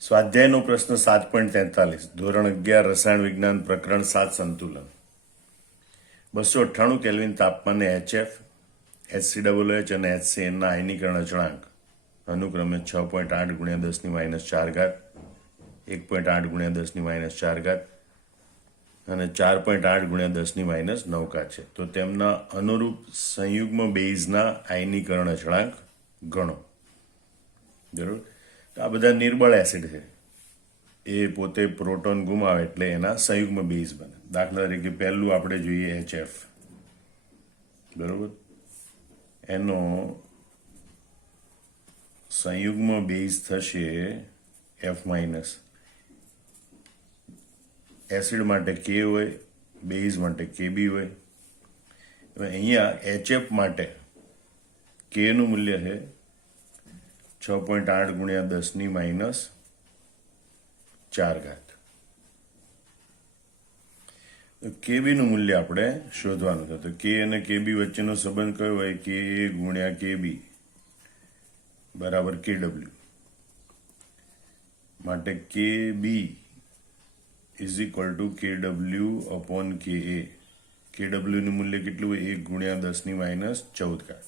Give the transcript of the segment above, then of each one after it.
સ્વાધ્યાયનો પ્રશ્ન 7.43 ધોરણ 11 રસાયણ વિજ્ઞાન પ્રકરણ 7 સંતુલન 298 કેલ્વિન તાપમાને HF, HCOH અને HCN ના આયનીકરણ અચળાંક અનુક્રમે 6.8 ગુણ્યા 10⁻⁴ ઘાત, 1.8 ગુણ્યા 10⁻⁴ ઘાત અને 4.8 ગુણ્યા 10⁻9 ઘાત છે. તો તેમના અનુરૂપ સંયુગ્મ બેઝના આયનીકરણ અચળાંક ગણો. બરોબર. આ બધા નિર્બળ એસિડ છે, એ પોતે પ્રોટોન ગુમાવે એટલે એના સંયુગ્મ બેઝ બને. દાખલા તરીકે પહેલું આપણે જોઈએ HF. બરોબર. એનો સંયુગ્મ બેઝ થશે F-. એસિડ માટે K હોય, બેઝ માટે KB હોય. હવે અહીંયા HF માટે K નું મૂલ્ય છે 6.8 ગુણ્યા 10⁻⁴ ઘાત. KB નું મૂલ્ય આપણે શોધવાનું છે. તો K અને KB વચ્ચેનો સંબંધ કયો હોય? Ka ગુણ્યા KB બરાબર KW. માટે KB is equal to KW upon Ka. KW નું મૂલ્ય કેટલું હોય? 1 ગુણ્યા 10⁻14 ઘાત.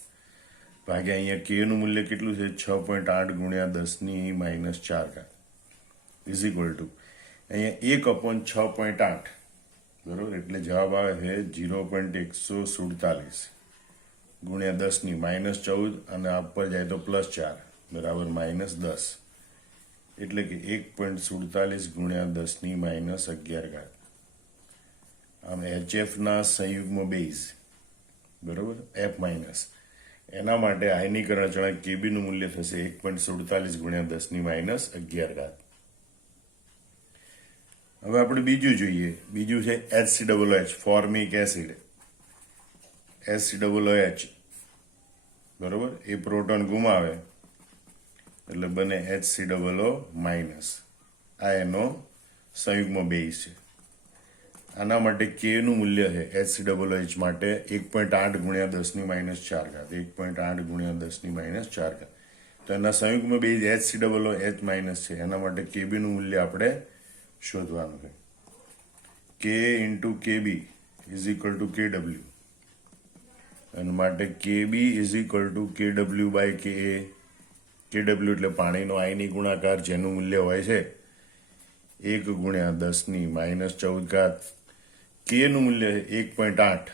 ભાગ્યા અહીંયા K નું મૂલ્ય કેટલું છે? 6.8 ગુણ્યા 10⁻⁴ ઘાત ઇઝ ઇક્વલ ટુ અહીંયા 1 અપોન 6.8. બરોબર. એટલે જવાબ આવે છે 0.147 ગુણ્યા 10⁻14 અને આ ઉપર જાય તો +4 બરાબર -10. એટલે કે 1.47 ગુણ્યા 10⁻11 ઘાત. આમ HF ના સંયુગ્મ બેઝ બરોબર F- એના માટે આયનીકરણ અચળાંક KB નું મૂલ્ય થશે 1.47 ગુણ્યા 10⁻11 ઘાત. હવે આપણે બીજું જોઈએ. બીજું છે HCOH, ફોર્મિક એસિડ. HCOH બરોબર, એ પ્રોટોન ગુમાવે એટલે બને HCOO-. આ એનો સંયુગ્મ બેઝ છે. આના માટે K નું મૂલ્ય છે HCOH માટે 1.8 ગુણ્યા 10⁻⁴ ઘાત. 1.8 ગુણ્યા 10⁻⁴ ઘાત. તો એના સંયુગ્મ બેઝ HCOOH- છે. એના માટે KB નું મૂલ્ય આપણે શોધવાનું છે. K into KB is equal to KW. એના માટે KB is equal to KW by Ka. KW એટલે પાણીનો આયની ગુણાકાર, જેનું મૂલ્ય હોય છે 1 ગુણ્યા 10⁻14 ઘાત. K નું મૂલ્ય 1.8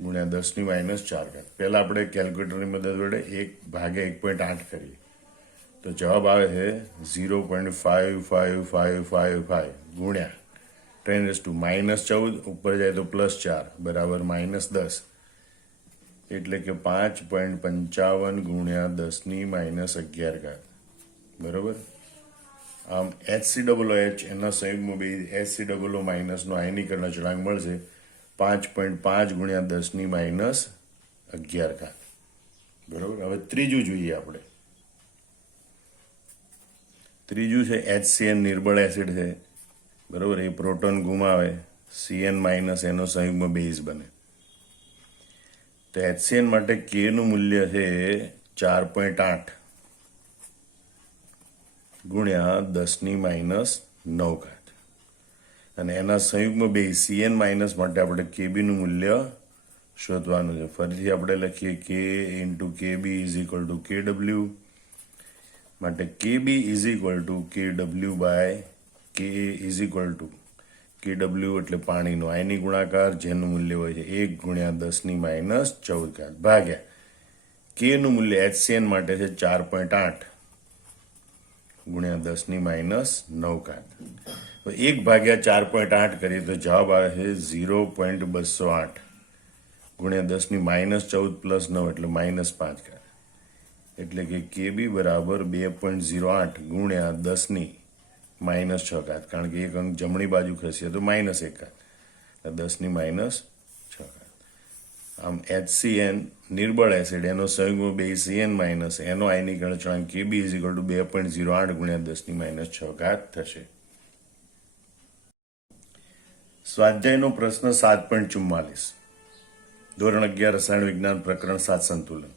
ગુણ્યા 10⁻⁴ ઘાત. પહેલા આપણે કેલ્ક્યુલેટરની મદદ વડે 1 ભાગ્યા 1.8 કરીએ તો જવાબ આવે છે 0.55555 ગુણ્યા 10⁻14 ઉપર જાય તો +4 બરાબર -10. એટલે કે 5.55 ગુણ્યા 10⁻11 ઘાત. બરોબર. આમ HCOOH એના સંયુગ્મ બેઝ HCOO- નો આયનીકરણ અચળાંક મળશે 5.5 ગુણ્યા 10⁻11 ઘાત. બરોબર. હવે ત્રીજું જોઈએ આપણે. ત્રીજું છે HCN, નિર્બળ એસિડ છે. બરોબર. એ પ્રોટોન ગુમાવે, CN- એનો સંયુગ્મ બેઝ બને. તો HCN માટે K નું મૂલ્ય છે 4.8 ગુણ્યા 10⁻9 ઘાત. અને એના સંયુગ્મ બેઝ CN- માટે આપણે KB નું મૂલ્ય શોધવાનું છે. ફરીથી આપણે લખીએ K into KB is equal to KW. માટે KB is equal to KW by Ka is equal to KW એટલે પાણીનો આયની ગુણાકાર, જેનું મૂલ્ય હોય છે 1 ગુણ્યા 10⁻14 ઘાત ભાગ્યા K નું મૂલ્ય HCN માટે છે 4.8 ગુણ્યા 10⁻9 ઘાત. 1 ભાગ્યા 4.8 કરીએ તો જવાબ આવે છે 0.208 ગુણ્યા 10⁻14 + 9 એટલે -5 ઘાત. એટલે કે KB બરાબર 2.08 ગુણ્યા 10⁻6 ઘાત. કારણ કે એક અંક જમણી બાજુ ખસે તો -1 ઘાત, 10⁻6 ઘાત. આમ HCN, નિર્બળ એસિડ, એનો સંયુગ્મ બેઝ CN- એનો આયનીકરણ અચળાંક KB ઇઝ ઇક્વલ ટુ 2.08 ગુણ્યા 10⁻6 ઘાત થશે. સ્વાધ્યાયનો પ્રશ્ન 7.44 ધોરણ 11 રસાયણ વિજ્ઞાન પ્રકરણ 7 સંતુલન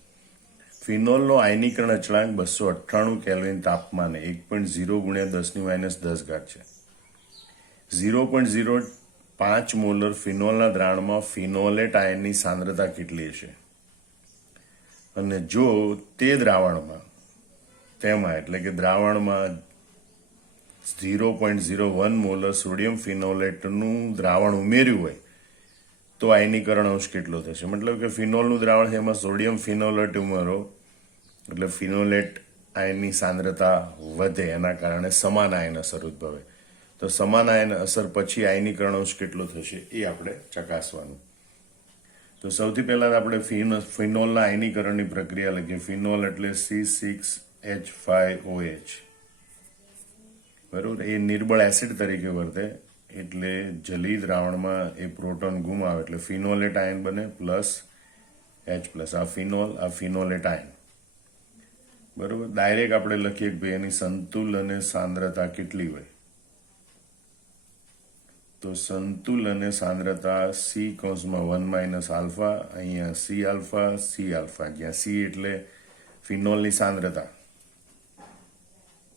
ફિનોલનો આયનીકરણ અચળાંક 298 કેલ્વિન તાપમાને 1.0 ગુણ્યા 10⁻10 છે. 0.05 મોલર ફિનોલના દ્રાવણમાં ફિનોલેટ આયનની સાંદ્રતા કેટલી હશે? અને જો તે દ્રાવણમાં એટલે કે દ્રાવણમાં 0.01 મોલર સોડિયમ ફિનોલેટનું દ્રાવણ ઉમેર્યું હોય તો આયનીકરણ અંશ કેટલો થશે? મતલબ કે ફિનોલનું દ્રાવણ છે, એમાં સોડિયમ ફિનોલેટ ઉમેરો એટલે ફિનોલેટ આયનની સાંદ્રતા વધે, એના કારણે સમાન આયન અસર ઉદ્ભવે. તો સમાન આયન અસર પછી આયનીકરણ અંશ કેટલો થશે એ આપણે ચકાસવાનું. તો સૌથી પહેલા આપણે ફિનોલના આયનીકરણની પ્રક્રિયા લખીએ. ફિનોલ એટલે C6H5OH. બરોબર, એ નિર્બળ એસિડ તરીકે વર્તે એટલે જલી દ્રાવણમાં એ પ્રોટોન ગુમાવે એટલે ફિનોલેટ આયન બને પ્લસ H+. આ ફિનોલેટ આયન. બરોબર, ડાયરેક્ટ આપણે લખીએ કે ભાઈ એની સંતુલન સાંદ્રતા કેટલી હોય. તો સંતુલન સાંદ્રતા C(1 - આલ્ફા), અહીંયા C આલ્ફા, જ્યાં C એટલે ફિનોલની સાંદ્રતા,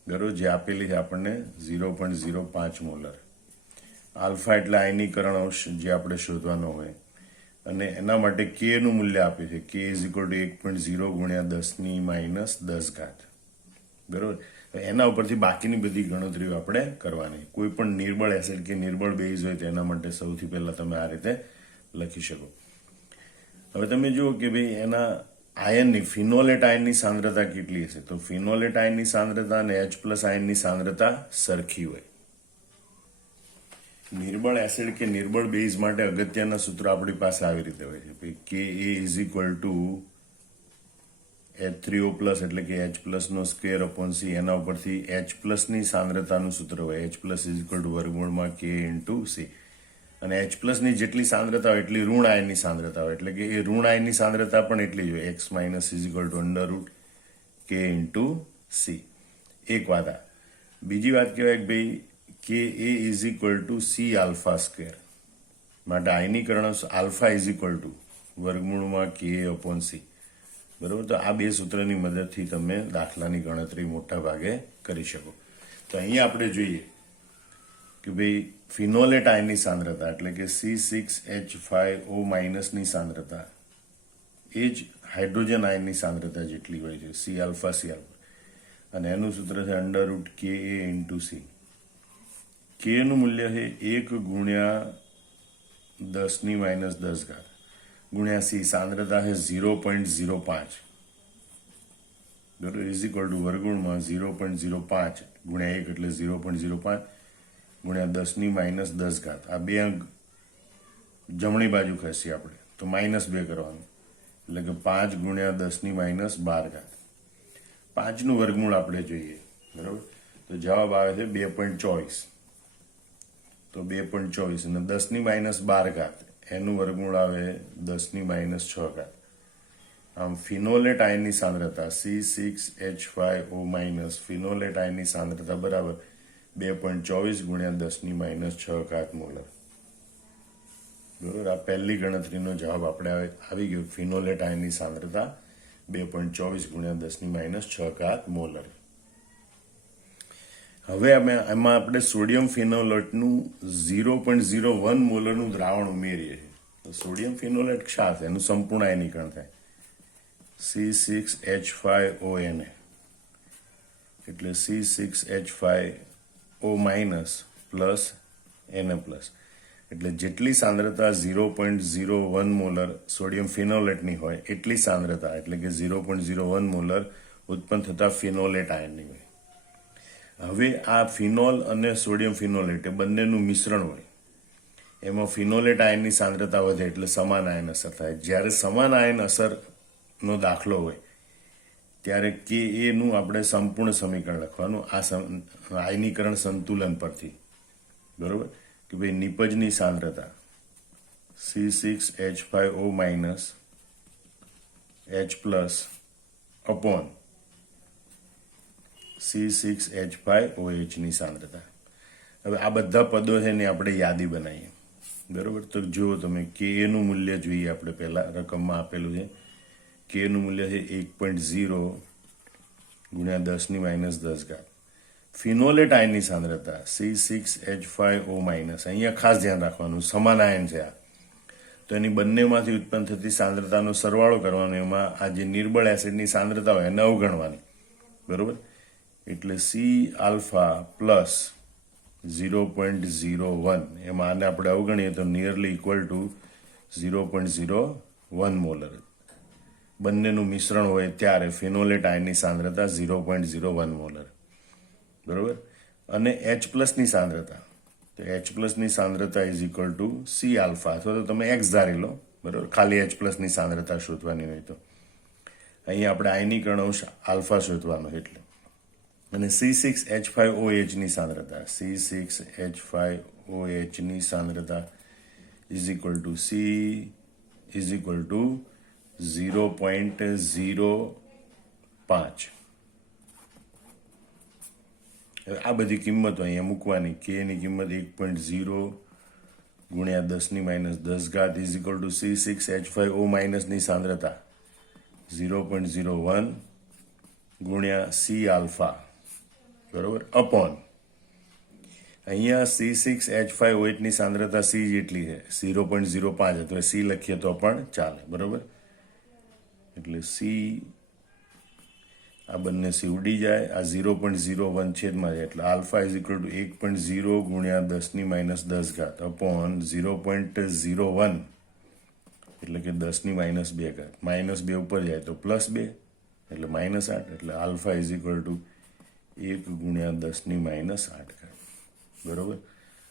બરોબર, જે આપેલી છે આપણને 0.05 મોલર. આલ્ફા એટલે આયનીકરણ અંશ જે આપણે શોધવાનો હોય, અને એના માટે K નું મૂલ્ય આપે છે. K = 1.0 ગુણ્યા 10⁻10. બરોબર, એના ઉપરથી બાકીની બધી ગણતરીઓ આપણે કરવાની. કોઈ પણ નિર્બળ એસિડ કે નિર્બળ બેઝ હોય તેના માટે સૌથી પહેલા તમે આ રીતે લખી શકો. હવે તમે જુઓ કે ભાઈ એના આયનની ફિનોલેટ આયનની સાંદ્રતા કેટલી હશે? તો ફિનોલેટ આયનની સાંદ્રતા અને H+ આયનની સાંદ્રતા સરખી હોય. નિર્બળ એસિડ કે નિર્બળ બેઝ માટે અગત્યના સૂત્રો આપણી પાસે આવી રીતે હોય છે. Ka H3O+ એટલે કે H+² C. એના ઉપરથી H+ ની સાંદ્રતાનું સૂત્ર હોય. H+ = K × C. અને H+ ની જેટલી સાંદ્રતા હોય એટલી ઋણ આયનની સાંદ્રતા હોય, એટલે કે એ ઋણ આયનની સાંદ્રતા પણ એટલી જ હોય. X- √K × C. એક વાત આ. બીજી વાત કહેવાય કે ભાઈ Ka = C alpha². માટે આયનીકરણ આલ્ફા = √Ka/C. બરોબર, તો આ બે સૂત્રની મદદથી તમે દાખલાની ગણતરી મોટા ભાગે કરી શકો. તો અહીંયા આપણે જોઈએ કે ભાઈ ફિનોલેટ આયનની સાંદ્રતા એટલે કે C6H5O- ની સાંદ્રતા એ જ હાઇડ્રોજન આયનની સાંદ્રતા જેટલી હોય છે, C આલ્ફા, અને એનું સૂત્ર છે √Ka × C. K નું મૂલ્ય છે 1 ગુણ્યા 10⁻10 ગુણ્યા C. સાંદ્રતા છે 0.05. બરોબર, = √0.05 ગુણ્યા 1 એટલે 0.05 ગુણ્યા 10⁻10. આ બે અંક જમણી બાજુ ખસી આપણે તો -2 કરવાનું, એટલે કે 5 ગુણ્યા 10⁻12. 5 નું વર્ગમૂળ આપણે જોઈએ. બરોબર, તો જવાબ આવે છે 2.24. તો 2.24 અને 10⁻12 એનું વર્ગમૂળ આવે 10⁻6. આમ ફિનોલેટ આયનની સાંદ્રતા C6H5O- ફિનોલેટ આયનની સાંદ્રતા બરાબર 2.24 ગુણ્યા 10⁻6 મોલર. બરોબર, આ પહેલી ગણતરીનો જવાબ આપણે આવી ગયો. ફિનોલેટ આયનની સાંદ્રતા 2.24 ગુણ્યા 10⁻6 મોલર. હવે એમાં આપણે સોડિયમ ફિનોલેટનું 0.01 મોલરનું દ્રાવણ ઉમેરીએ છીએ. તો સોડિયમ ફિનોલેટ ક્ષાર છે, એનું સંપૂર્ણ આયનીકરણ થાય C6H5ONA એટલે C6H5O- પ્લસ Na+. એટલે જેટલી સાંદ્રતા 0.01 મોલર સોડિયમ ફિનોલેટની હોય એટલી સાંદ્રતા એટલે કે 0.01 મોલર ઉત્પન્ન થતા ફિનોલેટ આયનની હોય. હવે આ ફિનોલ અને સોડિયમ ફિનોલેટ એ બંનેનું મિશ્રણ હોય, એમાં ફિનોલેટ આયનની સાંદ્રતા વધે એટલે સમાન આયન અસર થાય. જ્યારે સમાન આયન અસરનો દાખલો હોય ત્યારે Ka નું આપણે સંપૂર્ણ સમીકરણ લખવાનું આ આયનીકરણ સંતુલન પરથી. બરોબર, કે ભાઈ નિપજની સાંદ્રતા C6H5O- H+ અપોન C6H5OH ની સાંદ્રતા. હવે આ બધા પદો છે ને આપણે યાદી બનાવીએ. બરોબર, તો જુઓ તમે Ka નું મૂલ્ય જોઈએ આપણે પહેલા રકમમાં આપેલું છે કે નું મૂલ્ય છે 1.0 ગુણ્યા 10⁻10 ફિનોલેટ આયનની સાંદ્રતા C6H5O-, અહીંયા ખાસ ધ્યાન રાખવાનું, સમાન આયન છે આ, તો એની બંનેમાંથી ઉત્પન્ન થતી સાંદ્રતાનો સરવાળો કરવાનો, એમાં આ જે નિર્બળ એસિડની સાંદ્રતા હોય એને અવગણવાની, બરોબર. એટલે C આલ્ફા પ્લસ 0.01, એમાં આને આપણે અવગણીએ તો નિયરલી ઇક્વલ ટુ 0.01 મોલર. બંનેનું મિશ્રણ હોય ત્યારે ફિનોલેટ આયનની સાંદ્રતા 0.01 મોલર, બરોબર. અને H+ ની સાંદ્રતા, તો H+ ની સાંદ્રતા is equal two C alpha, અથવા તો તમે X ધારી લો, બરોબર, ખાલી H+ ની સાંદ્રતા શોધવાની હોય તો. અહીંયા આપણે આયનીકરણ અંશ આલ્ફા શોધવાનો એટલે. અને C6H5OH ની સાંદ્રતા, C6H5OH ની સાંદ્રતા is equal two C is equal two 0.05. આ બધી કિંમતો અહીંયા મૂકવાની. કે ની કિંમત 1.0 ગુણ્યા 10⁻10 ઇઝ ઇક્વલ ટુ C6H5O- ની સાંદ્રતા 0.01 ગુણ્યા C આલ્ફા, બરોબર, અપોન અહીંયા C6H5OH ની સાંદ્રતા C જેટલી છે, 0.05, અથવા C લખીએ તો પણ ચાલે, બરોબર. એટલે C, આ બંને C ઉડી જાય, આ 0.01 છેદમાં જાય, એટલે આલ્ફા ઇઝ ઇક્વલ ટુ 1.0 ગુણ્યા 10⁻10 અપોન 0.01, એટલે કે 10⁻2, -2 ઉપર જાય તો +2, એટલે -8, એટલે આલ્ફા ઇઝ ઇક્વલ ટુ 1 ગુણ્યા 10⁻8, બરોબર.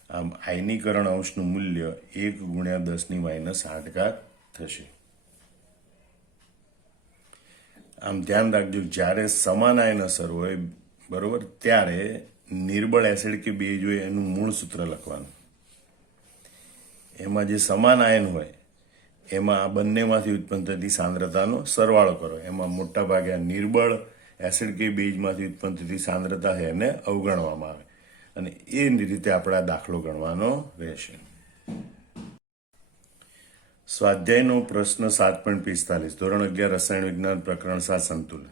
આમ આયનીકરણ અંશનું મૂલ્ય 1 ગુણ્યા 10⁻8 થશે. આમ ધ્યાન રાખજો, જ્યારે સમાન આયન અસર હોય, બરોબર, ત્યારે નિર્બળ એસિડ કે બેઝ હોય એનું મૂળ સૂત્ર લખવાનું. એમાં જે સમાન આયન હોય એમાં આ બંનેમાંથી ઉત્પન્ન થતી સાંદ્રતાનો સરવાળો કરો. એમાં મોટા ભાગે આ નિર્બળ એસિડ કે બેઝમાંથી ઉત્પન્ન થતી સાંદ્રતા છે એને અવગણવામાં આવે, અને એ રીતે આપણે આ દાખલો ગણવાનો રહેશે. સ્વાધ્યાયનો પ્રશ્ન 7.45, ધોરણ 11 રસાયણ વિજ્ઞાન, પ્રકરણ 7, સંતુલન.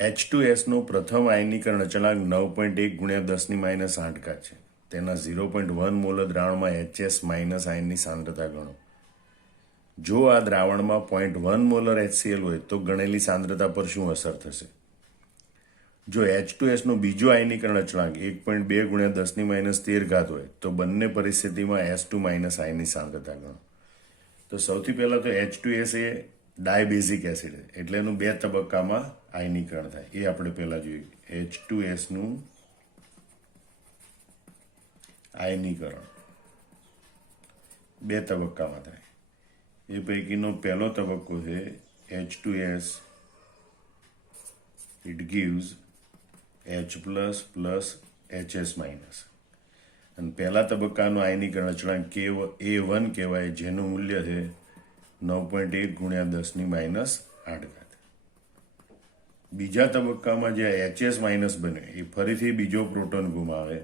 H2S નો પ્રથમ આયનીકરણ અચળાંક 9.1 ગુણ્યા 10⁻8 છે. તેના 0.1 મોલર દ્રાવણમાં HS- આયનની સાંદ્રતા ગણો. જો આ દ્રાવણમાં 0.1 મોલર HCl હોય તો ગણેલી સાંદ્રતા પર શું અસર થશે? જો H2S નો બીજો આયનીકરણ અચળાંક 1.2 ગુણ્યા 10⁻13 હોય તો બંને પરિસ્થિતિમાં S2- આયનની સાંદ્રતા ગણો. તો સૌથી પહેલા તો H2S એ ડાયબેઝિક એસિડ, એટલે એનું 2 તબક્કામાં આયનીકરણ થાય, એ આપણે પહેલા જોઈએ. H2S નું આયનીકરણ 2 તબક્કામાં થાય. એ પૈકીનો પહેલો તબક્કો છે H2S, it gives H+ plus HS-. અને પહેલા તબક્કાનું આયનીકરણ અચળાંક A1 કહેવાય, જેનું મૂલ્ય છે 9.1 ગુણ્યા 10⁻8. બીજા તબક્કામાં જે HS- બને એ ફરીથી બીજો પ્રોટોન ગુમાવે,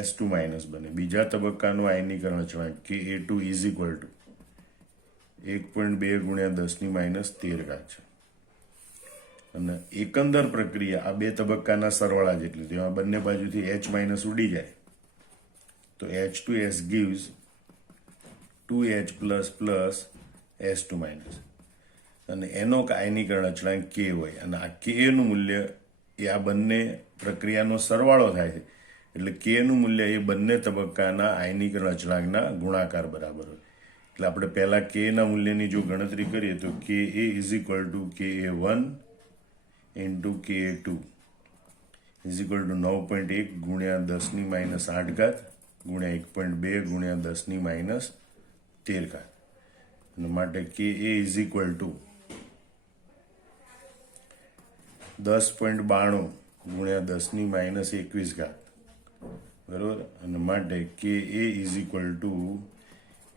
S2- બને. બીજા તબક્કાનું આયનીકરણ અચળાંક Ka2 ઇઝ ઇક્વલ ટુ 1.2 ગુણ્યા 10⁻13 છે. અને એકંદર પ્રક્રિયા આ 2 તબક્કાના સરવાળા જેટલી, તેમાં બંને બાજુથી H- ઉડી જાય તો H2S gives 2H++ S2-. અને એનો આયનીકરણ અચળાંક K હોય, અને આ K નું મૂલ્ય એ આ બંને પ્રક્રિયાનો સરવાળો થાય છે, એટલે K નું મૂલ્ય એ બંને તબક્કાના આયનીકરણ અચળાંકના ગુણાકાર બરાબર હોય. એટલે આપણે પહેલા K ના મૂલ્યની જો ગણતરી કરીએ તો Ka is equal two Ka1 into Ka2 is equal two 9.1 ગુણ્યા 10⁻8 ગુણ્યા 1.2 ગુણ્યા 10⁻13. અને માટે Ka ઇઝ ઇક્વલ ટુ 10.92 ગુણ્યા 10⁻21, બરોબર. અને માટે Ka ઇઝ ઇક્વલ ટુ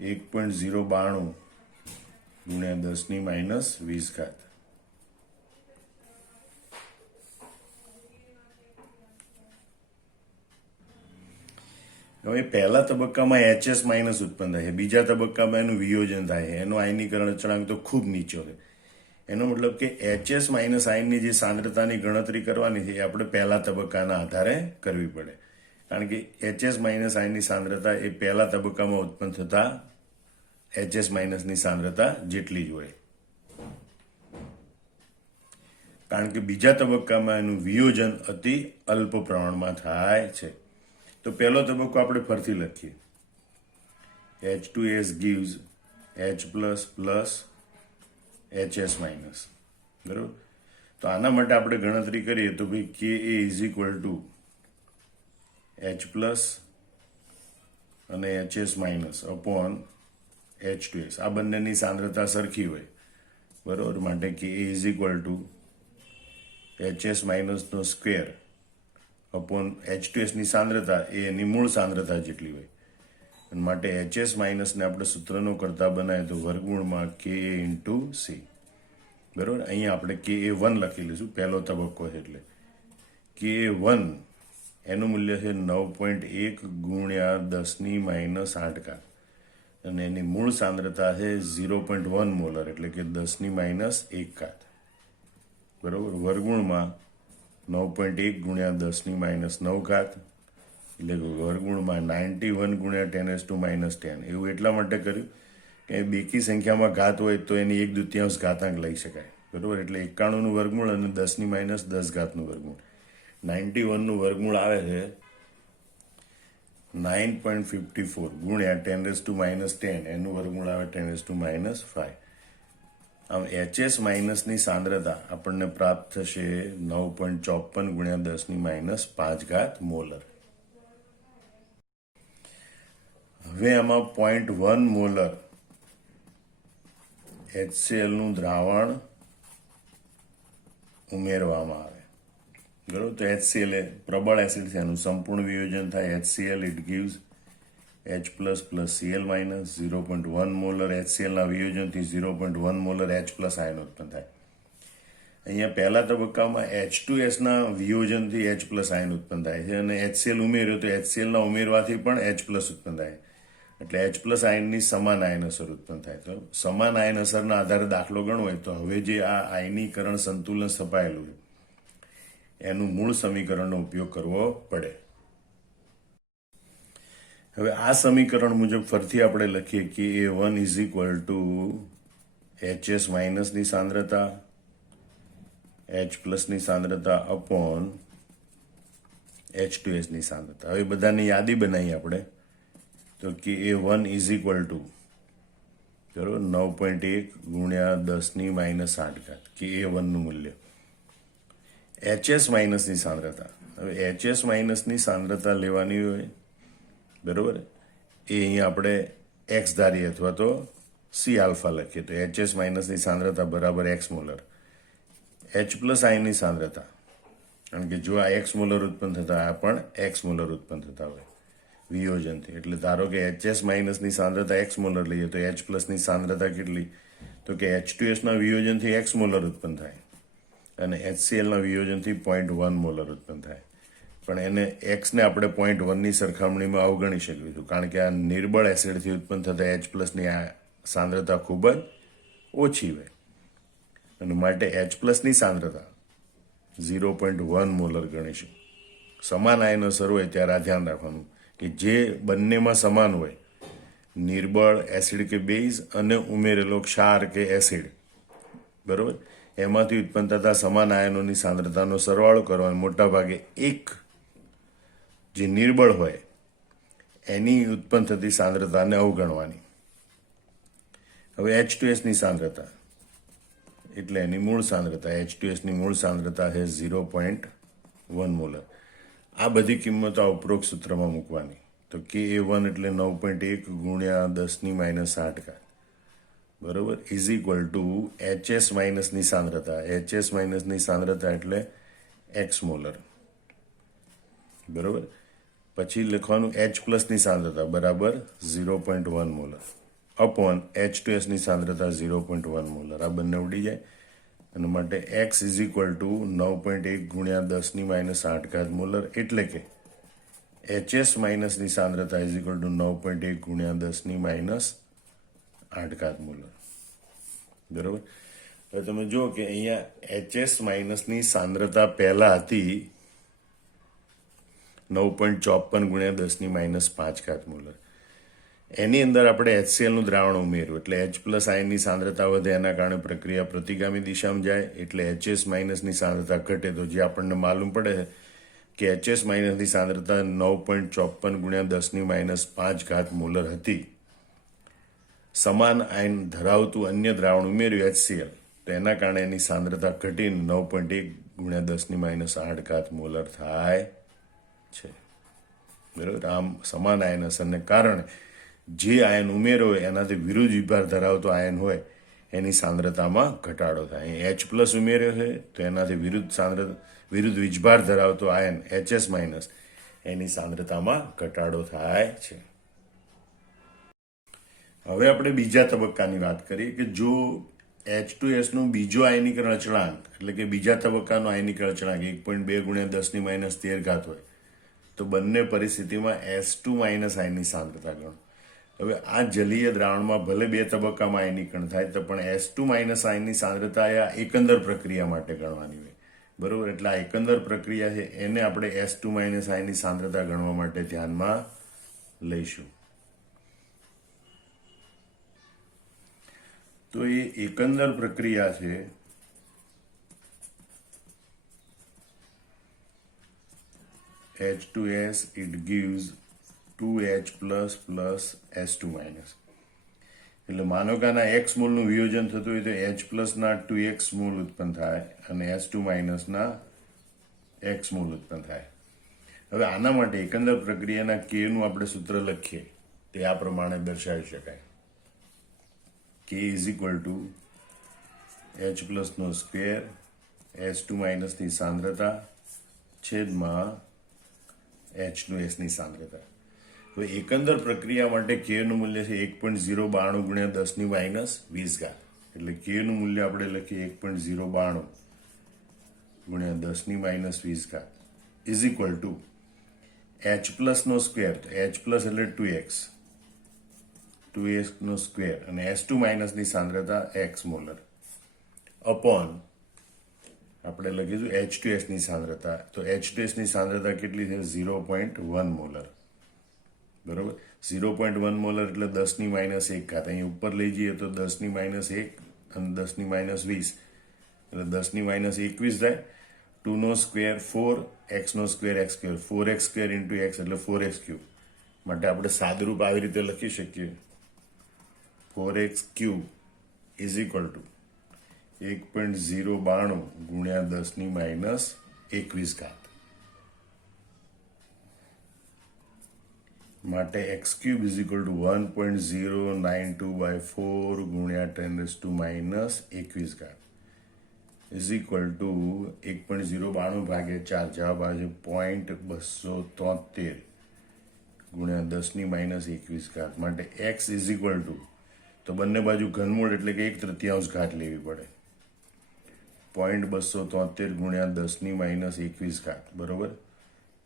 1.092 ગુણ્યા 10⁻20. હવે પહેલા તબક્કામાં HS માઇનસ ઉત્પન્ન થાય છે, બીજા તબક્કામાં એનું વિયોજન થાય છે, એનો આયનીકરણ અચળાંક તો ખૂબ નીચો છે. એનો મતલબ કે HS માઇનસ આયનની જે સાંદ્રતાની ગણતરી કરવાની છે એ આપણે પહેલા તબક્કાના આધારે કરવી પડે, કારણ કે HS માઇનસ આયનની સાંદ્રતા એ પહેલા તબક્કામાં ઉત્પન્ન થતા HS માઇનસની સાંદ્રતા જેટલી જ હોય, કારણ કે બીજા તબક્કામાં એનું વિયોજન અતિ અલ્પ પ્રમાણમાં થાય છે. તો પહેલો તબક્કો આપણે ફરીથી લખીએ. H2S gives H plus plus HS minus. બરાબર. તો આના માટે આપણે ગણતરી કરીએ તો ભાઈ Ka is equal to H plus અને HS માઇનસ અપોન H2S. આ બંનેની સાંદ્રતા સરખી હોય, બરાબર. માટે Ka is equal to HS માઇનસનો સ્ક્વેર અપોન H2S ની સાંદ્રતા એ એની મૂળ સાંદ્રતા જેટલી હોય. અને માટે HS માઇનસને આપણે સૂત્રનો કરતા બનાવીએ તો વર્ગમૂળમાં Ka ઇન્ટુ C. બરાબર. અહીંયા આપણે Ka1 લખી લઈશું, પહેલો તબક્કો છે એટલે. Ka1 એનું મૂલ્ય છે 9.1 ગુણ્યા 10⁻⁸ અને એની મૂળ સાંદ્રતા છે 0.1 મોલર, એટલે કે 10⁻1. બરાબર. વર્ગમૂળમાં 9.1 ગુણ્યા 10⁻9, એટલે વર્ગમૂળમાં 91 ગુણ્યા 10⁻10. એવું એટલા માટે કર્યું કે બેકી સંખ્યામાં ઘાત હોય તો એની 1/2 ઘાતાંક લઈ શકાય. બરાબર. એટલે 91નું વર્ગમૂળ અને 10⁻10 વર્ગમૂળ. 91નું વર્ગમૂળ આવે છે 9.54 ગુણ્યા 10⁻10, એનું વર્ગમૂળ આવે 10⁻5. આમ HS માઇનસની સાંદ્રતા આપણને પ્રાપ્ત થશે 9.54 ગુણ્યા 10⁻5 મોલર. હવે આમાં 0.1 મોલર HCl નું દ્રાવણ ઉમેરવામાં આવે. બરાબર. તો HCl એ પ્રબળ એસિડ છે, એનું સંપૂર્ણ વિયોજન થાય HCl, it gives H plus plus Cl minus. 0.1 molar HCl ના વિયોજનથી 0.1 મોલર H પ્લસ આયન ઉત્પન્ન થાય. અહીંયા પહેલા તબક્કામાં H2S ના વિયોજનથી H પ્લસ આયન ઉત્પન્ન થાય છે, અને HCl ઉમેર્યો તો HCl ના ઉમેરવાથી પણ H પ્લસ ઉત્પન્ન થાય, એટલે H પ્લસ આયનની સમાન આયન અસર ઉત્પન્ન થાય. તો સમાન આયન અસરના આધારે દાખલો ગણવો હોય તો હવે જે આ આયનીકરણ સંતુલન સ્થપાયેલું છે એનું મૂળ સમીકરણનો ઉપયોગ કરવો પડે. હવે આ સમીકરણ મુજબ ફરીથી આપણે લખીએ કે A1 is equal to HS માઇનસની સાંદ્રતા, H પ્લસની સાંદ્રતા અપોન H2S ની સાંદ્રતા. હવે બધાની યાદી બનાવીએ આપણે તો કે A1 ઇઝ ઇક્વલ ટુ બરાબર 9.1 ગુણ્યા 10⁻8 કે A1 નું મૂલ્ય. HS માઇનસની સાંદ્રતા, હવે HS માઇનસની સાંદ્રતા લેવાની હોય, બરાબર. એ અહીંયા આપણે X ધારીએ અથવા તો C આલ્ફા લખીએ તો HS માઇનસની સાંદ્રતા બરાબર X મોલર. H પ્લસ આયનની સાંદ્રતા, કારણ કે જો આ X મોલર ઉત્પન્ન થતા આ પણ X મોલર ઉત્પન્ન થતા હોય વિયોજનથી, એટલે ધારો કે HS માઇનસની સાંદ્રતા X મોલર લઈએ તો H પ્લસની સાંદ્રતા કેટલી, તો કે H2S ના વિયોજનથી X મોલર ઉત્પન્ન થાય અને HCl ના વિયોજનથી 0.1 મોલર ઉત્પન્ન થાય. પણ એને Xને આપણે 0.1 ની સરખામણીમાં અવગણી શકીશું, કારણ કે આ નિર્બળ એસિડથી ઉત્પન્ન થતા H પ્લસની આ સાંદ્રતા ખૂબ જ ઓછી હોય, અને માટે H પ્લસની સાંદ્રતા 0.1 મોલર ગણીશું. સમાન આયન અસર હોય ત્યારે આ ધ્યાન રાખવાનું કે જે બંનેમાં સમાન હોય, નિર્બળ એસિડ કે બેઝ અને ઉમેરેલો ક્ષાર કે એસિડ, બરોબર, એમાંથી ઉત્પન્ન થતા સમાન આયનોની સાંદ્રતાનો સરવાળો કરવાનો, મોટા ભાગે એક જે નિર્બળ હોય એની ઉત્પન્ન થતી સાંદ્રતાને અવગણવાની. હવે H2S ની સાંદ્રતા એટલે એની મૂળ સાંદ્રતા, H2S ની મૂળ સાંદ્રતા છે 0.1 મોલર. આ બધી કિંમતો ઉપરોક્ત સૂત્રમાં મૂકવાની. તો Ka1 એટલે 9.1 ગુણ્યા 10⁻8 બરોબર ઇઝ ઇક્વલ ટુ HS માઇનસની સાંદ્રતા. HS માઇનસની સાંદ્રતા એટલે X મોલર, બરોબર. પછી લખવાનું H પ્લસની સાંદ્રતા બરાબર 0.1 મોલર અપોન H2S ની સાંદ્રતા 0.1 મોલર. આ બંને ઉડી જાય અને માટે X ઇઝ ઇક્વલ ટુ 9.1 ગુણ્યા 10⁻8 મોલર, એટલે કે HS માઇનસની સાંદ્રતા ઇઝ ઇક્વલ ટુ 9.1 ગુણ્યા 10⁸ મોલર. બરોબર. હવે તમે જુઓ કે અહીંયા HS માઇનસની સાંદ્રતા પહેલા હતી 9.54 ગુણ્યા 10⁻5 મોલર. એની અંદર આપણે HCl નું દ્રાવણ ઉમેર્યું એટલે H+ આયનની સાંદ્રતા વધે, એના કારણે પ્રક્રિયા પ્રતિગામી દિશામાં જાય એટલે HS માઇનસની સાંદ્રતા ઘટે. તો જે આપણને માલુમ પડે કે HS માઇનસની સાંદ્રતા 9.54 ગુણ્યા 10⁻5 મોલર હતી. સમાન આયન ધરાવતું અન્ય દ્રાવણ ઉમેર્યું HCl તો એના કારણે એની સાંદ્રતા ઘટીને 9.1 ગુણ્યા 10⁻8 મોલર થાય છે. બરાબર. આમ સમાન આયન અસરને કારણે જે આયન ઉમેરો હોય એનાથી વિરુદ્ધ વિભાર ધરાવતો આયન હોય એની સાંદ્રતામાં ઘટાડો થાય. H+ ઉમેર્યો છે તો એનાથી વિરુદ્ધ વીજભાર ધરાવતો આયન HS- એની સાંદ્રતામાં ઘટાડો થાય છે. હવે આપણે બીજા તબક્કાની વાત કરીએ કે જો H2S નું બીજો આયનીકરણ અચળાંક એટલે કે બીજા તબક્કાનો આયનીકરણ અચળાંક 1.2 ગુણ્યા 10⁻13 હોય તો બંને પરિસ્થિતિમાં S2- આયનની સાંદ્રતા ગણો. હવે આ જલીય દ્રાવણમાં ભલે બે તબક્કામાં આયનીકરણ થાય તો પણ S2- આયનની સાંદ્રતા આ એકંદર પ્રક્રિયા માટે ગણવાની હોય. બરોબર. એટલે આ એકંદર પ્રક્રિયા છે એને આપણે S2- આયનની સાંદ્રતા ગણવા માટે ધ્યાનમાં લઈશું. તો એ એકંદર પ્રક્રિયા છે H2S it gives 2H+ plus S2-. એટલે માનો કે આના X મોલનું વિયોજન થતું હોય તો H+ ના 2X મોલ ઉત્પન્ન થાય અને S2- ના X મોલ ઉત્પન્ન થાય. હવે આના માટે એકંદર પ્રક્રિયાના K નું આપણે સૂત્ર લખીએ તે આ પ્રમાણે દર્શાવી શકાય. K is equal to H+ નો સ્ક્વેર S2- ની સાંદ્રતા છેદમાં H2S ની સાંદ્રતા. હવે એકંદર પ્રક્રિયા માટે K નું મૂલ્ય છે 1.092 ગુણ્યા 10⁻20. એટલે K નું મૂલ્ય આપણે લખીએ 1.092 ગુણ્યા 10⁻20 ઇઝ ઇક્વલ ટુ H+ નો સ્ક્વેર. તો H+ એટલે 2x નો સ્ક્વેર અને S2- ની સાંદ્રતા X મોલર અપોન આપણે લખીશું H2S ની સાંદ્રતા. તો H2S ની સાંદ્રતા કેટલી છે? 0.1 મોલર. બરોબર. 0.1 મોલર એટલે 10⁻1. અહીં ઉપર લઈ જઈએ તો 10⁻1 અને 10⁻20 એટલે 10⁻21 થાય. 2 નો સ્ક્વેર 4, x નો square x square, 4x² into x એટલે 4x³ માટે આપણે સાદુરૂપ આવી રીતે લખી શકીએ 4x³ ઇઝ ઇક્વલ ટુ 1.092 ગુણ્યા 10⁻21. માટે x³ ઇઝ ઇક્વલ ટુ 1.092/4 ગુણ્યા 10⁻21 ઇઝ ઇક્વલ ટુ 1.092 ભાગ્યા 4. જવાબ આવે છે 0.273 ગુણ્યા 10⁻21. માટે x ઇઝ ઇક્વલ ટુ તો બંને બાજુ ઘનમૂળ એટલે કે 1/3 ઘાત લેવી પડે. 0.273 ગુણ્યા 10⁻21. બરોબર.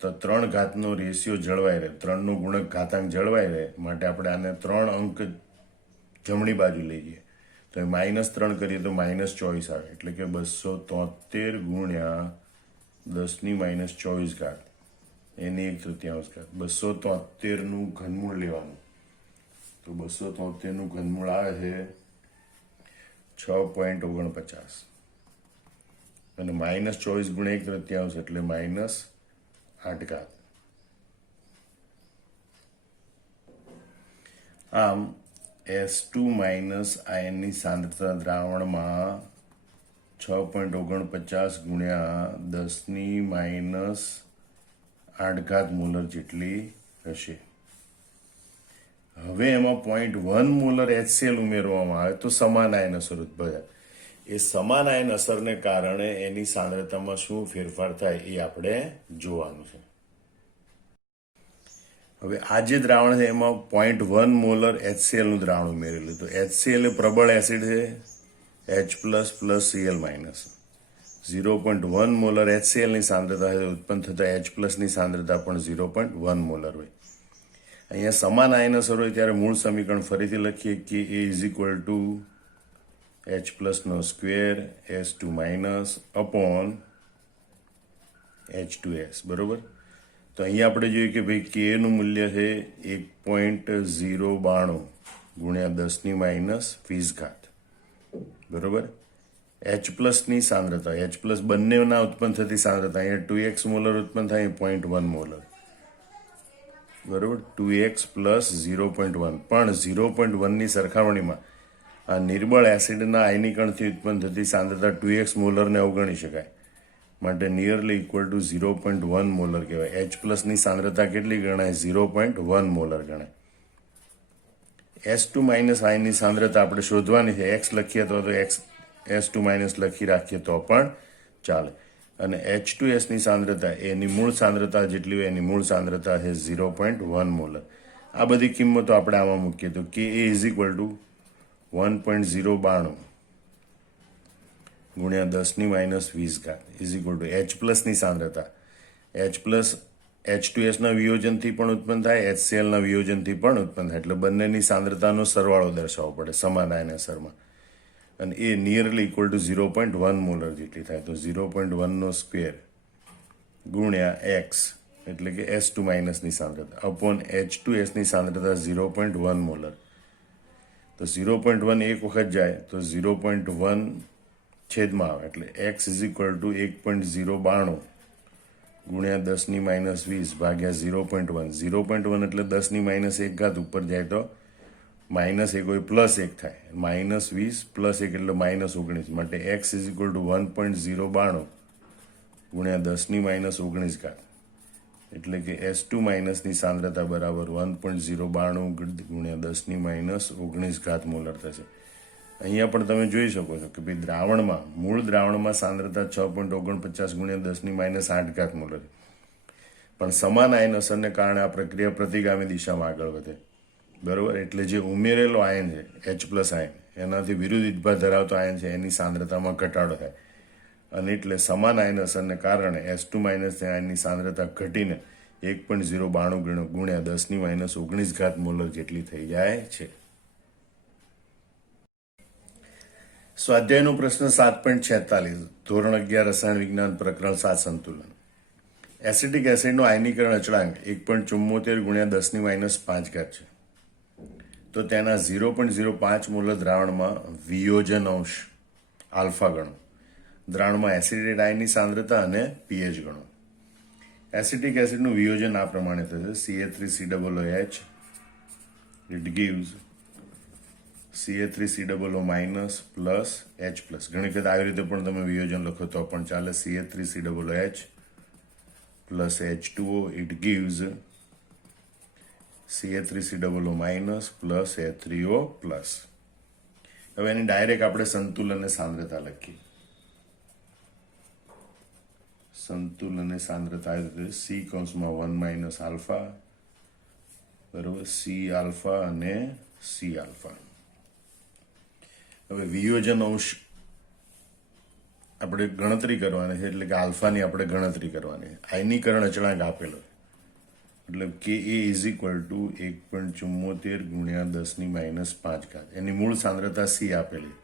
તો 3 ઘાતનો રેશિયો જળવાઈ રહે, 3 નો ગુણક ઘાતાંક જળવાઈ રહે માટે આપણે આને 3 અંક જમણી બાજુ લઈ જઈએ તો -3 કરીએ તો -24 આવે એટલે કે 273 ગુણ્યા 10⁻24 એની 1/3. 273 નું ઘનમૂળ લેવાનું તો 273 નું ઘનમૂળ આવે છે 6.49 અને -24 ગુણ્યા 1/3 એટલે -8. આમ S2- આયનની સાંદ્રતા દ્રાવણમાં 6.49 ગુણ્યા 10⁻8 મોલર જેટલી હશે. હવે એમાં 0.1 મોલર HCl ઉમેરવામાં આવે તો સમાન આયન અસર ઉદ્ભવે. એ સમાન આયન અસરને કારણે એની સાંદ્રતામાં શું ફેરફાર થાય એ આપણે જોવાનું છે. હવે આ જે દ્રાવણ છે એમાં 0.1 મોલર HCl નું દ્રાવણ ઉમેરેલું. તો HCl એ પ્રબળ એસિડ છે H+ plus Cl-. 0.1 મોલર HClની સાંદ્રતા ઉત્પન્ન થતા H+ની સાંદ્રતા પણ 0.1 મોલર હોય. અહીંયા સમાન આયનોસર હોય ત્યારે મૂળ સમીકરણ ફરીથી લખીએ કે A ઇઝ ઇક્વલ ટુ H+નો square S2 minus upon H2S, બરોબર. તો અહીંયા આપણે જોઈએ કે ભાઈ કે નું મૂલ્ય છે 1.092 ગુણ્યા 10⁻20, બરોબર. H+ની સાંદ્રતા, H+ બંનેના ઉત્પન્ન થતી સાંદ્રતા, અહીંયા 2x મોલર ઉત્પન્ન થાય, 0.1 મોલર, બરોબર. 2x પ્લસ 0.1, પણ 0.1ની સરખામણીમાં આ નિર્બળ એસિડના આયનીકણથી ઉત્પન્ન થતી સાંદ્રતા 2x મોલરને અવગણી શકાય, માટે નિયરલી ઇક્વલ ટુ 0.1 મોલર કહેવાય. H+ની સાંદ્રતા કેટલી ગણાય? 0.1 મોલર ગણાય. S2 માઇનસ આયનની સાંદ્રતા આપણે શોધવાની છે. x લખીએ તો S2 માઇનસ લખી રાખીએ તો પણ ચાલે. અને H2Sની સાંદ્રતા એની મૂળ સાંદ્રતા જેટલી હોય એની મૂળ સાંદ્રતા છે 0.1 મોલર. આ બધી કિંમતો આપણે આમાં મૂકીએ તો Ka ઇઝ ઇક્વલ ટુ 1.092 ગુણ્યા 10⁻20 ઇઝ ઇક્વલ ટુ H+ની સાંદ્રતા. H2Sના વિયોજનથી પણ ઉત્પન્ન થાય, HClના વિયોજનથી પણ ઉત્પન્ન થાય, એટલે બંનેની સાંદ્રતાનો સરવાળો દર્શાવવો પડે સમાન આયનોસરમાં. અને એ નિયરલી ઇક્વલ ટુ 0.1 મોલર જેટલી થાય. તો 0.1નો સ્ક્વેર ગુણ્યા x એટલે કે S2 માઇનસની સાંદ્રતા અપોન H2Sની સાંદ્રતા 0.1 મોલર. તો 0.1 એક વખત જાય તો 0.1 છેદમાં આવે, એટલે x ઇઝ ઇક્વલ ટુ 1.092 ગુણ્યા 10⁻20 ભાગ્યા 0.1. 0.1 એટલે 10⁻1 ઉપર જાય તો -1 હોય +1 થાય, -20 +1 એટલે -19, માટે x ઇઝ ઇક્વલ ટુ 1.092 ગુણ્યા 10⁻19, એટલે કે S2 માઇનસની સાંદ્રતા બરાબર 1.092 ગુણ્યા 10⁻19 મોલર થશે. અહીંયા પણ તમે જોઈ શકો છો કે ભાઈ દ્રાવણમાં, મૂળ દ્રાવણમાં સાંદ્રતા 6.49 ગુણ્યા 10⁻8 મોલર, પણ સમાન આયનોસરને કારણે આ પ્રક્રિયા પ્રતિગામી દિશામાં આગળ વધે, બરોબર. એટલે જે ઉમેરેલો આયન છે H+ આયન, એનાથી વિરુદ્ધ ઇજભાર ધરાવતો આયન છે એની સાંદ્રતામાં ઘટાડો થાય, અને એટલે સમાન આયનોસરને કારણે S2 માઇનસ આયનની સાંદ્રતા ઘટીને 1.092 ગુણ્યા 10⁻19 મોલર જેટલી થઈ જાય છે. સ્વાધ્યાયનો પ્રશ્ન 7.46, ધોરણ 11 રસાયણ વિજ્ઞાન, પ્રકરણ 7 સંતુલન. એસિટિક એસિડનો આયનીકરણ અચળાંક 1.74 ગુણ્યા 10⁻5 છે. તો તેના 0.05 મોલર દ્રાવણમાં વિયોજન અંશ આલ્ફા ગણો. દ્રાવણમાં એસિડેટ આયનની સાંદ્રતા અને pH ગણો. એસિટિક એસિડનું વિયોજન આ પ્રમાણે થશે: Ca3COOH, it gives Ca3COO minus plus H plus. ઘણી વખત આવી રીતે પણ તમે વિયોજન લખો તો પણ ચાલે. Ca3COOH plus H2O, it gives Ca3COO minus plus H3O plus. હવે એની ડાયરેક્ટ આપણે સંતુલન સાંદ્રતા લખીએ. સંતુલન સાંદ્રતા C કૌંસમાં 1 માઇનસ આલ્ફા, બરોબર, C આલ્ફા અને C આલ્ફા. હવે વિયોજન અંશ આપણે ગણતરી કરવાની છે, એટલે કે આલ્ફાની આપણે ગણતરી કરવાની છે. આયનીકરણ અચળાંક આપેલો, એટલે Ka ઇઝ ઇક્વલ ટુ 1.74 ગુણ્યા 10⁻5. એની મૂળ સાંદ્રતા C આપેલી,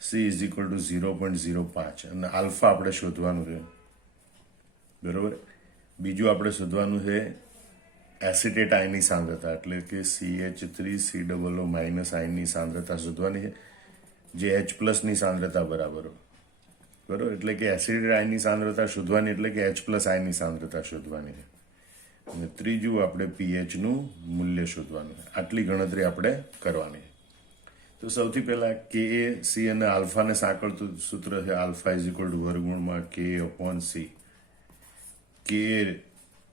C ઇઝ ઇક્વલ ટુ 0.05, અને આલ્ફા આપણે શોધવાનું છે, બરોબર. બીજું આપણે શોધવાનું છે એસિટેટ આયનની સાંદ્રતા, એટલે કે CH3COO માઇનસ આયનની સાંદ્રતા શોધવાની છે, જે H+ની સાંદ્રતા બરાબર હોય, બરોબર. એટલે કે એસિટેટ આયનની સાંદ્રતા શોધવાની, એટલે કે H+ આયનની સાંદ્રતા શોધવાની છે. અને ત્રીજું આપણે pHનું મૂલ્ય શોધવાનું છે. આટલી ગણતરી આપણે કરવાની છે. તો સૌથી પહેલા Ka, C અને આલ્ફાને સાંકળતું સૂત્ર છે આલ્ફા ઇઝ ઇક્વલ ટુ વર્ગમૂળમાં K/C. Ka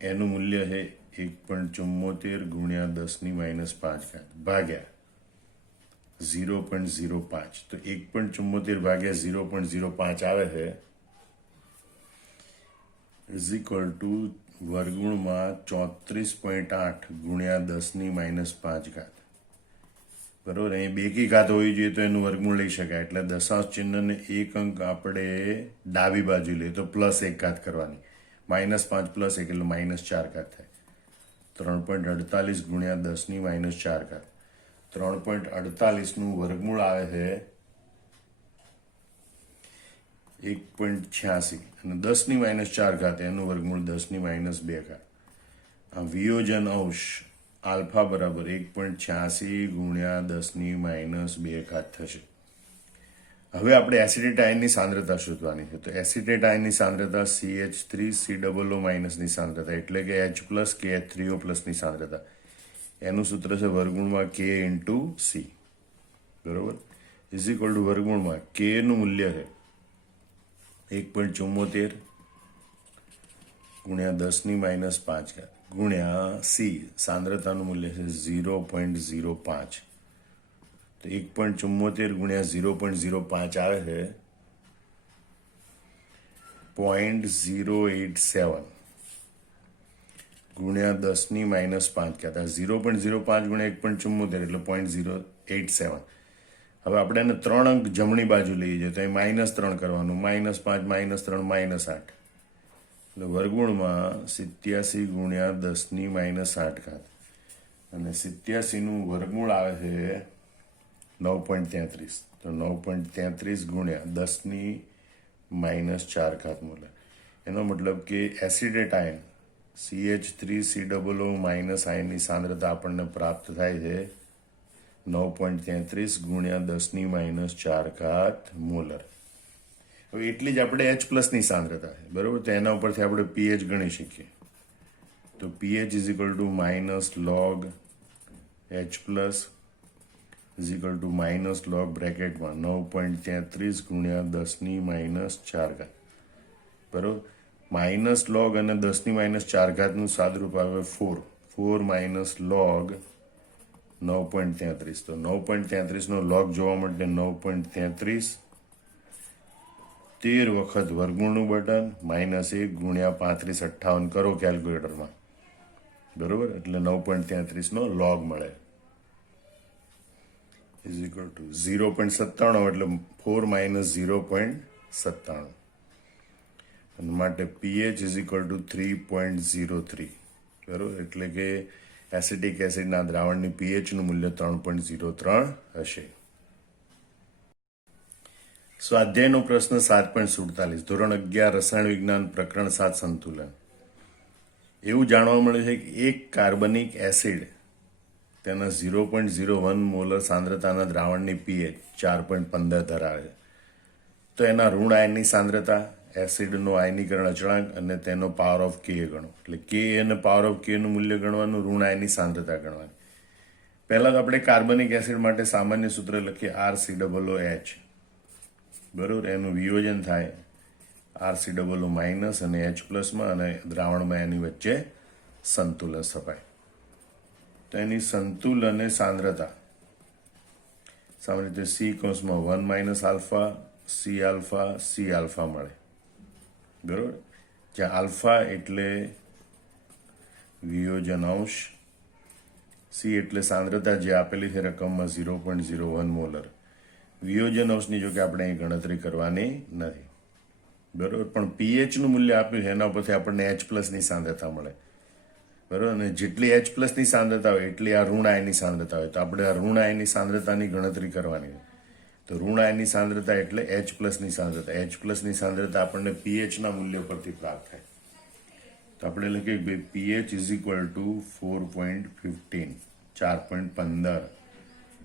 એનું મૂલ્ય છે 1.74 ગુણ્યા 10⁻5 ભાગ્યા 0.05. તો 1.74 ભાગ્યા 0.05 આવે છે ઇઝ ઇક્વલ ટુ વર્ગમૂળમાં 34.8 ગુણ્યા 10⁻5. બરોબર, અહીં બેકી ઘાત હોવી જોઈએ તો એનું વર્ગમૂળ લઈ શકાય, એટલે દશાંશ ચિહ્નને એક અંક આપણે ડાબી બાજુ લઈએ તો +1 ઘાત કરવાની, -5 +1 એટલે -4 ઘાત થાય. 3.48 ગુણ્યા 10 - 4 ઘાત. 3.48નું વર્ગમૂળ આવે છે 1.86 અને 10 - 4 ઘાત એનું વર્ગમૂળ 10 - 2 ઘાત. આ વિયોજન અંશ આલ્ફા બરાબર 1.86 ગુણ્યા 10 - 2 ઘાત થશે. હવે આપણે એસિટેટ આયનની સાંદ્રતા શોધવાની છે. તો એસિટેટ આયનની સાંદ્રતા CH3COO- ની સાંદ્રતા એટલે કે H+ KH3O+ ની સાંદ્રતા. એનું સૂત્ર છે વર્ગમૂળમાં K × C, બરોબર, ઇઝ ઇક્વલ ટુ વર્ગમૂળમાં K નું મૂલ્ય છે 1.74 ગુણ્યા 10 - 5 ઘાત ગુણ્યા C, સાંદ્રતાનું મૂલ્ય છે 0.05. તો 1.74 ગુણ્યા 0.05 આવે છે 0.087 ગુણ્યા 10 - 5 ઘાત. 0.05 ગુણ્યા 1.74 એટલે 0.087. હવે આપણે એને 3 અંક જમણી બાજુ લઈએ છીએ તો એ -3 કરવાનું, -5 - 3 -8 એટલે વર્ગમૂળમાં 87 ગુણ્યા 10 - 8 ઘાત અને 87નું વર્ગમૂળ આવે છે 9.33. તો 9.33 ગુણ્યા 10 - 4 ઘાત મોલ. એનો મતલબ કે એસિડેટ આયન CH3COO- આયનની સાંદ્રતા આપણને પ્રાપ્ત થાય છે 9.33 ગુણ્યા 10 - 4 ઘાત મોલર. હવે એટલી જ આપણે H+ ની સાંદ્રતા છે, બરોબર, તો એના ઉપરથી આપણે pH ગણી શકીએ. તો pH is equal to -log H+ is equal to -log બ્રેકેટમાં 9.33 ગુણ્યા 10 - 4 ઘાત, બરોબર. -log અને 10 - 4 ઘાતનું સાદુરૂપ આવે 4 log 9.33. તો 9.33નો log જોવા માટે 9.33 13 વખત વર્ગમૂળનું બટન -1 ગુણ્યા 35 58 કરો કેલ્ક્યુલેટરમાં, બરોબર, એટલે 9.33નો log મળે ઇઝ ઇક્વલ ટુ 0.97 એટલે 4 - 0.97 અને માટે pH ઇઝ ઇક્વલ ટુ 3.03, બરોબર, એટલે કે એસિટિક એસિડના દ્રાવણની pHનું મૂલ્ય 3.03 હશે. સ્વાધ્યાયનો પ્રશ્ન 7.47 ધોરણ 11 રસાયણ વિજ્ઞાન પ્રકરણ 7 સંતુલન. એવું જાણવા મળ્યું છે કે એક કાર્બનિક એસિડ તેના 0.01 મોલર સાંદ્રતાના દ્રાવણની pH 4.15 ધરાવે છે. તો એના ઋણ આયનની સાંદ્રતા, એસિડનો આયનીકરણ અચળાંક અને તેનો પાવર ઓફ K ગણો. એટલે K અને પાવર ઓફ K નું મૂલ્ય ગણવાનું, ઋણ આયનની સાંદ્રતા ગણવાની. પહેલા તો આપણે કાર્બનિક એસિડ માટે સામાન્ય સૂત્ર લખીએ RCOOH, બરોબર, એનું વિયોજન થાય RCOO- અને H+ અને દ્રાવણમાં એની વચ્ચે સંતુલન સ્થપાય. તો એની સંતુલન સાંદ્રતા સામાન્ય રીતે C કૌંસમાં 1 - આલ્ફા C આલ્ફા મળે, બરોબર, જ્યાં આલ્ફા એટલે વિયોજન અંશ, C એટલે સાંદ્રતા જે આપેલી છે રકમમાં 0.01 મોલર. વિયોજન અંશની જો કે આપણે અહીં ગણતરી કરવાની નથી, બરોબર, પણ pHનું મૂલ્ય આપ્યું છે એના ઉપરથી આપણને H+ ની સાંદ્રતા મળે, બરોબર, અને જેટલી H+ ની સાંદ્રતા હોય એટલી આ ઋણ આયનની સાંદ્રતા હોય. તો આપણે આ ઋણ આયનની સાંદ્રતાની ગણતરી કરવાની. તો ઋણ આયનની સાંદ્રતા એટલે H+ ની સાંદ્રતા. H+ ની સાંદ્રતા આપણને pHના મૂલ્ય પરથી પ્રાપ્ત થાય. તો આપણે લખીએ કે pH ઇઝ ઇક્વલ ટુ 4.15 4.15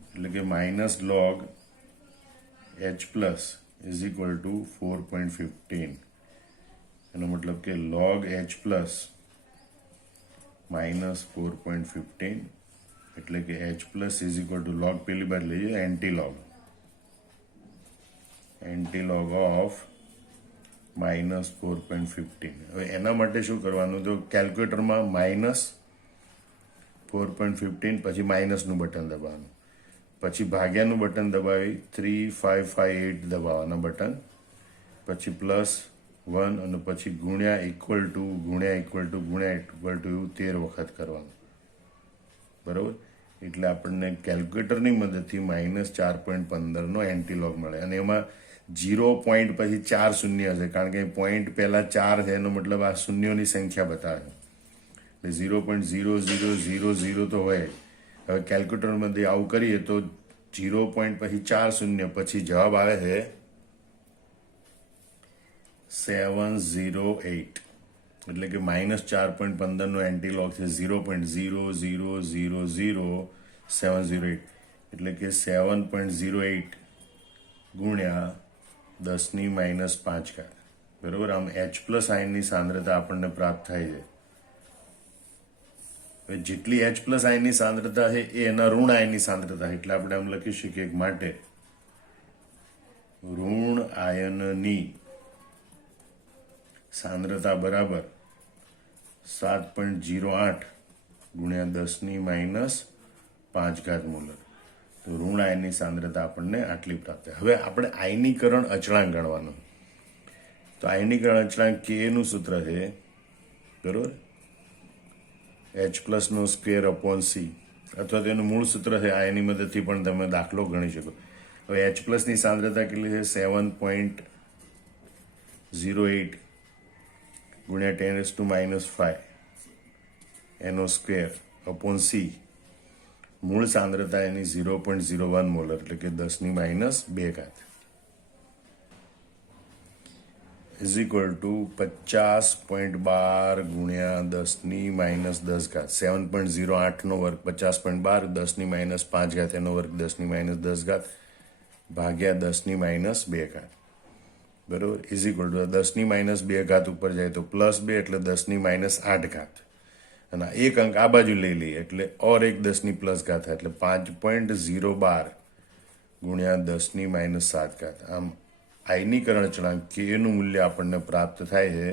એટલે કે -log H+ is equal two 4.15. એનો મતલબ કે log H+ -4.15 એટલે કે H+ is equal to log પેલી બાર લઈએ એન્ટીલોગ ઓફ -4.15. હવે એના માટે શું કરવાનું, તો કેલ્ક્યુલેટરમાં -4.15 પછી માઇનસનું બટન દબાવવાનું, પછી ભાગ્યાનું બટન દબાવી 3558 દબાવવાના બટન, પછી +1 અને પછી ગુણ્યા ઇક્વલ ટુ એવું 13 વખત કરવાનું, બરોબર. એટલે આપણને કેલ્ક્યુલેટરની મદદથી -4.15 એન્ટીલોગ મળે અને એમાં 0 પોઈન્ટ પછી 4 શૂન્ય હશે કારણ કે પોઈન્ટ પહેલા 4 છે એનો મતલબ આ શૂન્યોની સંખ્યા બતાવે એટલે 0.0000 તો હોય. હવે કેલ્ક્યુલેટરમાંથી આવું કરીએ તો 0 પોઈન્ટ પછી 4 શૂન્ય પછી જવાબ આવે છે 708 એટલે કે -4.15 એન્ટીલોગ છે 0.0000708 એટલે કે 7.08 ગુણ્યા 10⁻5 બરોબર. આમ H+ આયનની સાંદ્રતા આપણને પ્રાપ્ત થાય છે. હવે જેટલી H+ આયનની સાંદ્રતા છે એ એના ઋણ આયનની સાંદ્રતા એટલે આપણે આમ લખી શકીએ માટે ઋણ આયનની સાંદ્રતા બરાબર 7.08 ગુણ્યા 10⁻5 મોલર. તો ઋણ આયનની સાંદ્રતા આપણને આટલી પ્રાપ્ત થાય. હવે આપણે આયનીકરણ અચળાંક ગણવાનું. તો આયનીકરણ અચળાંક K નું સૂત્ર છે બરોબર H+ નો સ્ક્વેર અપોન C અથવા તેનું મૂળ સૂત્ર છે આની મદદથી પણ તમે દાખલો ગણી શકો. હવે H+ ની સાંદ્રતા કેટલી છે 7.08 ગુણ્યા 10⁻5 એનો સ્ક્વેર અપોન C. મૂળ સાંદ્રતા એની 0.01 મોલર એટલે કે 10⁻2 ઇઝ ઇક્વલ ટુ 50.12 ગુણ્યા 10⁻10 7.08 નો વર્ગ 50.12 10⁻5 એનો વર્ગ 10⁻10 ભાગ્યા 10⁻2 બરોબર ઇઝ ઇક્વલ ટુ 10⁻2 ઉપર જાય તો +2 એટલે 10⁻8 અને એક અંક આ બાજુ લઈ લઈએ એટલે ઓર એક 10ની પ્લસ ઘાત થાય એટલે 5.012 ગુણ્યા 10⁻7. આમ આયનીકરણ અચળાંક K નું મૂલ્ય આપણને પ્રાપ્ત થાય છે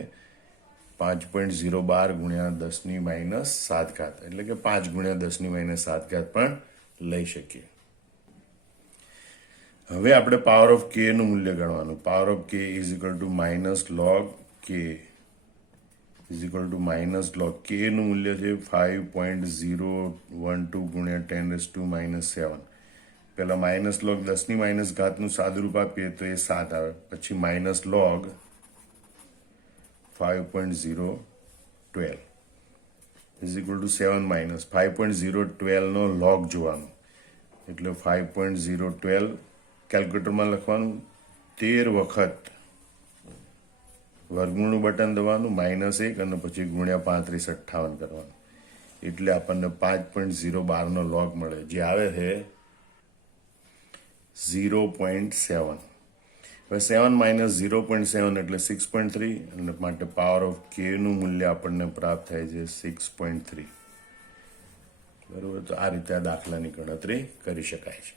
5.012 ગુણ્યા 10⁻7 એટલે કે 5 ગુણ્યા 10⁻7 પણ લઈ શકીએ. હવે આપણે પાવર ઓફ K નું મૂલ્ય ગણવાનું. Power of K is equal to -log K is equal to -log K નું મૂલ્ય છે 5.012 ગુણ્યા 10⁻7. પહેલા -log 10⁻⁻ નું સાદુરૂપ આપીએ તો એ 7 આવે પછી -log 5.012 ઇઝ ઇક્વલ ટુ 7 5.012 નો log જોવાનો એટલે 5.012 કેલ્ક્યુલેટરમાં લખવાનું 13 વખત વર્ગમૂળનું બટન દબાવવાનું -1 અને પછી ગુણ્યા 3558 કરવાનું એટલે આપણને 5.012 નો log મળે જે આવે છે 0.7. હવે 7 - 0.7 એટલે 6.3 અને માટે પાવર ઓફ K નું મૂલ્ય આપણને પ્રાપ્ત થાય છે 6.3 બરોબર. તો આ રીતે આ દાખલાની ગણતરી કરી શકાય છે.